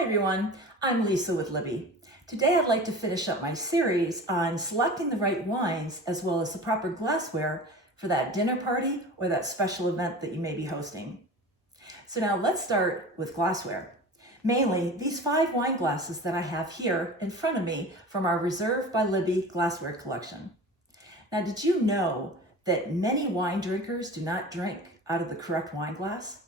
Hi everyone, I'm Lisa with Libby. Today I'd like to finish up my series on selecting the right wines as well as the proper glassware for that dinner party or that special event that you may be hosting. So now let's start with glassware. Mainly these 5 wine glasses that I have here in front of me from our Reserve by Libby glassware collection. Now did you know that many wine drinkers do not drink out of the correct wine glass?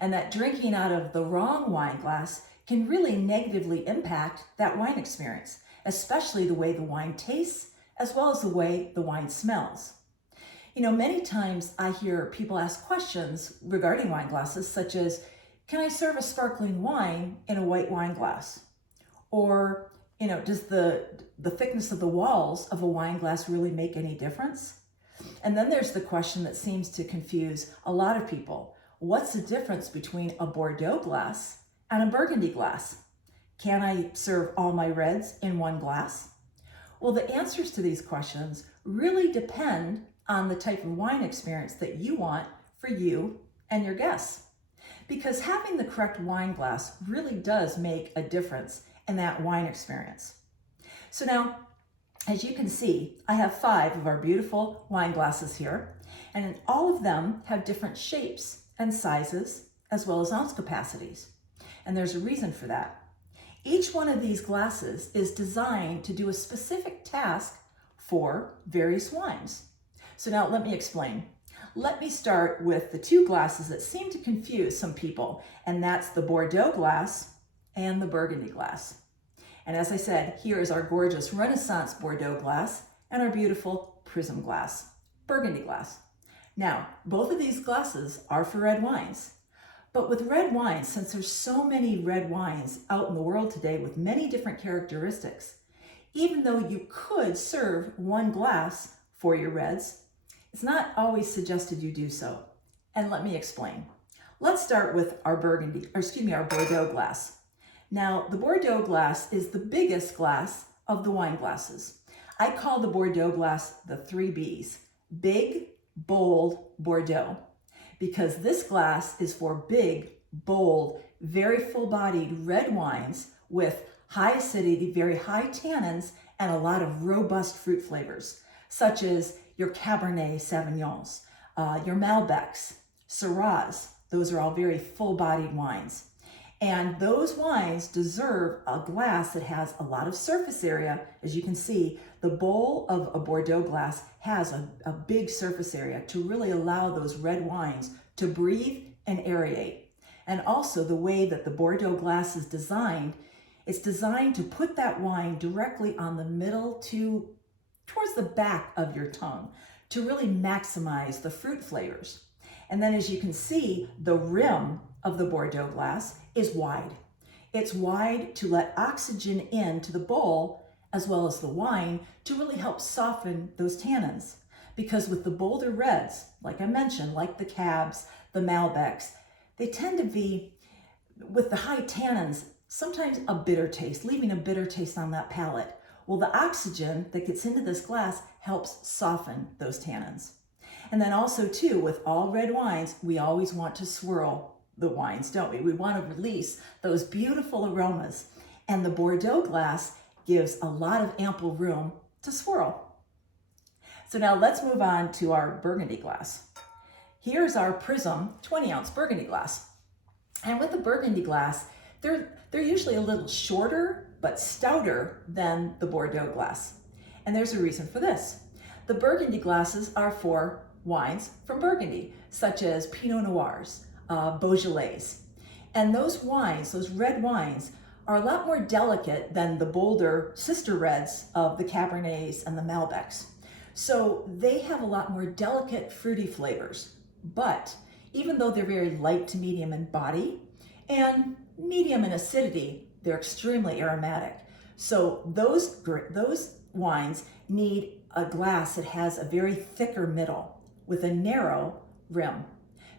And that drinking out of the wrong wine glass can really negatively impact that wine experience, especially the way the wine tastes, as well as the way the wine smells. You know, many times I hear people ask questions regarding wine glasses, such as, can I serve a sparkling wine in a white wine glass? Or, does the thickness of the walls of a wine glass really make any difference? And then there's the question that seems to confuse a lot of people. What's the difference between a Bordeaux glass and a Burgundy glass? Can I serve all my reds in one glass? Well, the answers to these questions really depend on the type of wine experience that you want for you and your guests. Because having the correct wine glass really does make a difference in that wine experience. So now, as you can see, I have 5 of our beautiful wine glasses here, and all of them have different shapes and sizes, as well as ounce capacities. And there's a reason for that. Each one of these glasses is designed to do a specific task for various wines. So now let me explain. Let me start with the 2 glasses that seem to confuse some people, and that's the Bordeaux glass and the Burgundy glass. And as I said, here is our gorgeous Renaissance Bordeaux glass and our beautiful prism glass, Burgundy glass. Now, both of these glasses are for red wines. But with red wines, since there's so many red wines out in the world today with many different characteristics, even though you could serve one glass for your reds, it's not always suggested you do so. And let me explain. Let's start with our Bordeaux glass. Now, the Bordeaux glass is the biggest glass of the wine glasses. I call the Bordeaux glass the 3 B's, big, bold, Bordeaux, because this glass is for big, bold, very full-bodied red wines with high acidity, very high tannins, and a lot of robust fruit flavors, such as your Cabernet Sauvignons, your Malbecs, Syrahs. Those are all very full-bodied wines. And those wines deserve a glass that has a lot of surface area. As you can see, the bowl of a Bordeaux glass has a big surface area to really allow those red wines to breathe and aerate. And also the way that the Bordeaux glass is designed, it's designed to put that wine directly on the middle towards the back of your tongue to really maximize the fruit flavors. And then as you can see, the rim of the Bordeaux glass is wide. It's wide to let oxygen into the bowl as well as the wine to really help soften those tannins. Because with the bolder reds, like I mentioned, like the Cabs, the Malbecs, they tend to be, with the high tannins, sometimes a bitter taste, leaving a bitter taste on that palate. Well, the oxygen that gets into this glass helps soften those tannins. And then also too, with all red wines, we always want to swirl the wines, don't we? We want to release those beautiful aromas. And the Bordeaux glass gives a lot of ample room to swirl. So now let's move on to our Burgundy glass. Here's our Prism 20-ounce Burgundy glass. And with the Burgundy glass, they're usually a little shorter but stouter than the Bordeaux glass. And there's a reason for this. The Burgundy glasses are for wines from Burgundy, such as Pinot Noirs, Beaujolais. And those wines, those red wines, are a lot more delicate than the bolder sister reds of the Cabernets and the Malbecs. So they have a lot more delicate fruity flavors. But even though they're very light to medium in body and medium in acidity, they're extremely aromatic. So those wines need a glass that has a very thicker middle with a narrow rim,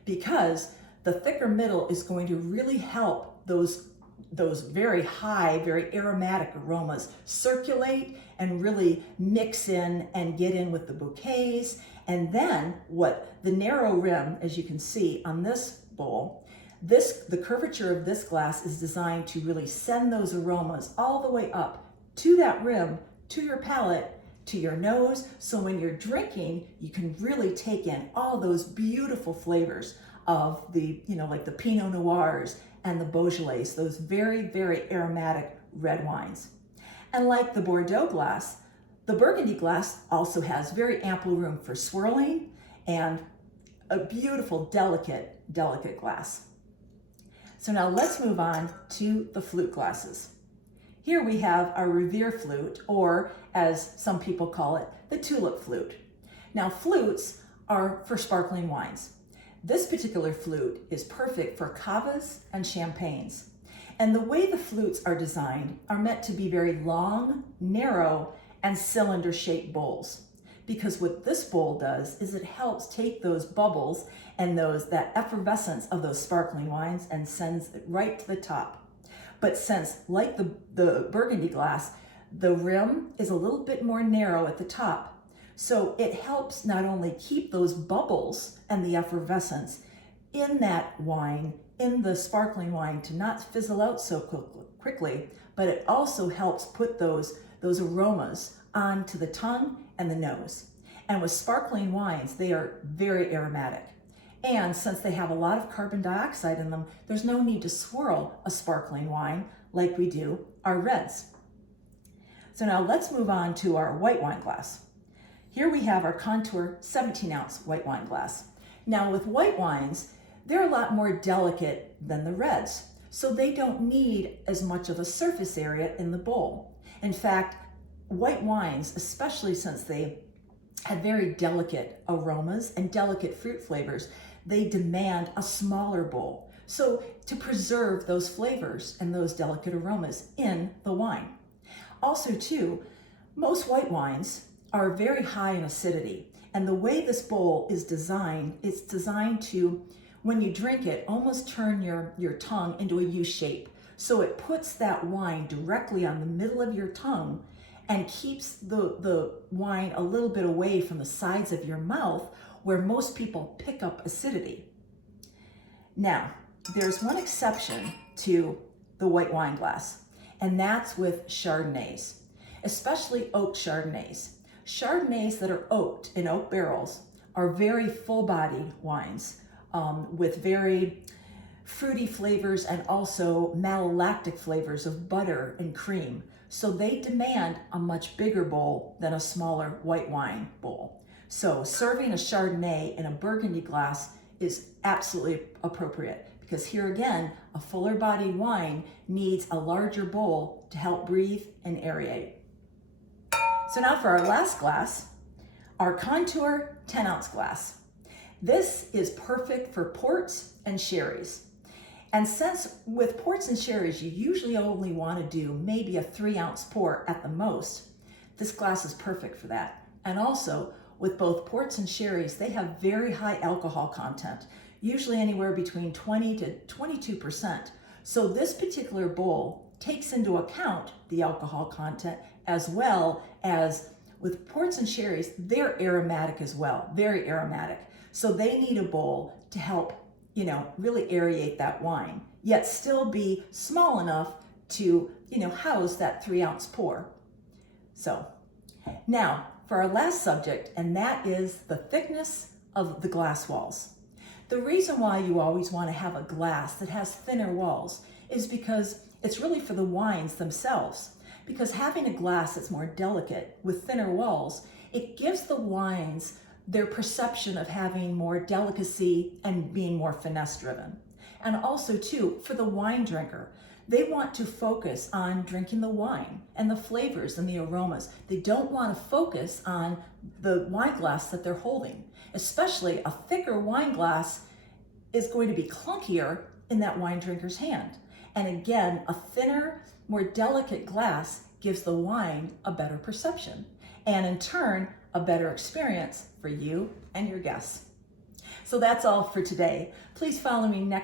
because the thicker middle is going to really help those very high, very aromatic aromas circulate and really mix in and get in with the bouquets. And then what the narrow rim, as you can see on this bowl, The curvature of this glass is designed to really send those aromas all the way up to that rim, to your palate, to your nose. So when you're drinking, you can really take in all those beautiful flavors of the, like the Pinot Noirs and the Beaujolais, those very, very aromatic red wines. And like the Bordeaux glass, the Burgundy glass also has very ample room for swirling and a beautiful, delicate glass. So now let's move on to the flute glasses. Here we have our Revere flute, or as some people call it, the tulip flute. Now flutes are for sparkling wines. This particular flute is perfect for cavas and champagnes. And the way the flutes are designed are meant to be very long, narrow, and cylinder-shaped bowls. Because what this bowl does is it helps take those bubbles and that effervescence of those sparkling wines and sends it right to the top. But since, like the Burgundy glass, the rim is a little bit more narrow at the top, so it helps not only keep those bubbles and the effervescence in that wine, in the sparkling wine, to not fizzle out so quickly, but it also helps put those aromas onto the tongue and the nose. And with sparkling wines, they are very aromatic. And since they have a lot of carbon dioxide in them, there's no need to swirl a sparkling wine like we do our reds. So now let's move on to our white wine glass. Here we have our Contour 17-ounce white wine glass. Now with white wines, they're a lot more delicate than the reds, so they don't need as much of a surface area in the bowl. In fact, white wines, especially since they have very delicate aromas and delicate fruit flavors, they demand a smaller bowl. So to preserve those flavors and those delicate aromas in the wine. Also too, most white wines are very high in acidity. And the way this bowl is designed, it's designed to, when you drink it, almost turn your tongue into a U shape. So it puts that wine directly on the middle of your tongue and keeps the wine a little bit away from the sides of your mouth, where most people pick up acidity. Now, there's one exception to the white wine glass, and that's with Chardonnays, especially oak Chardonnays. Chardonnays that are oaked in oak barrels are very full-bodied wines with very fruity flavors and also malolactic flavors of butter and cream. So they demand a much bigger bowl than a smaller white wine bowl. So serving a Chardonnay in a Burgundy glass is absolutely appropriate, because here again, a fuller bodied wine needs a larger bowl to help breathe and aerate. So now for our last glass, our Contour 10-ounce glass. This is perfect for ports and sherries. And since with ports and sherries, you usually only want to do maybe a 3-ounce port at the most, this glass is perfect for that. And also, with both ports and sherries, they have very high alcohol content, usually anywhere between 20 to 22%. So this particular bowl takes into account the alcohol content, as well as with ports and sherries, they're aromatic as well, very aromatic. So they need a bowl to help, really aerate that wine, yet still be small enough to, house that 3-ounce pour. So now for our last subject, and that is the thickness of the glass walls. The reason why you always want to have a glass that has thinner walls is because it's really for the wines themselves. Because having a glass that's more delicate with thinner walls, it gives the wines their perception of having more delicacy and being more finesse driven. And also too, for the wine drinker, they want to focus on drinking the wine and the flavors and the aromas. They don't want to focus on the wine glass that they're holding. Especially a thicker wine glass is going to be clunkier in that wine drinker's hand. And again, a thinner, more delicate glass gives the wine a better perception, and in turn, a better experience for you and your guests. So that's all for today. Please follow me next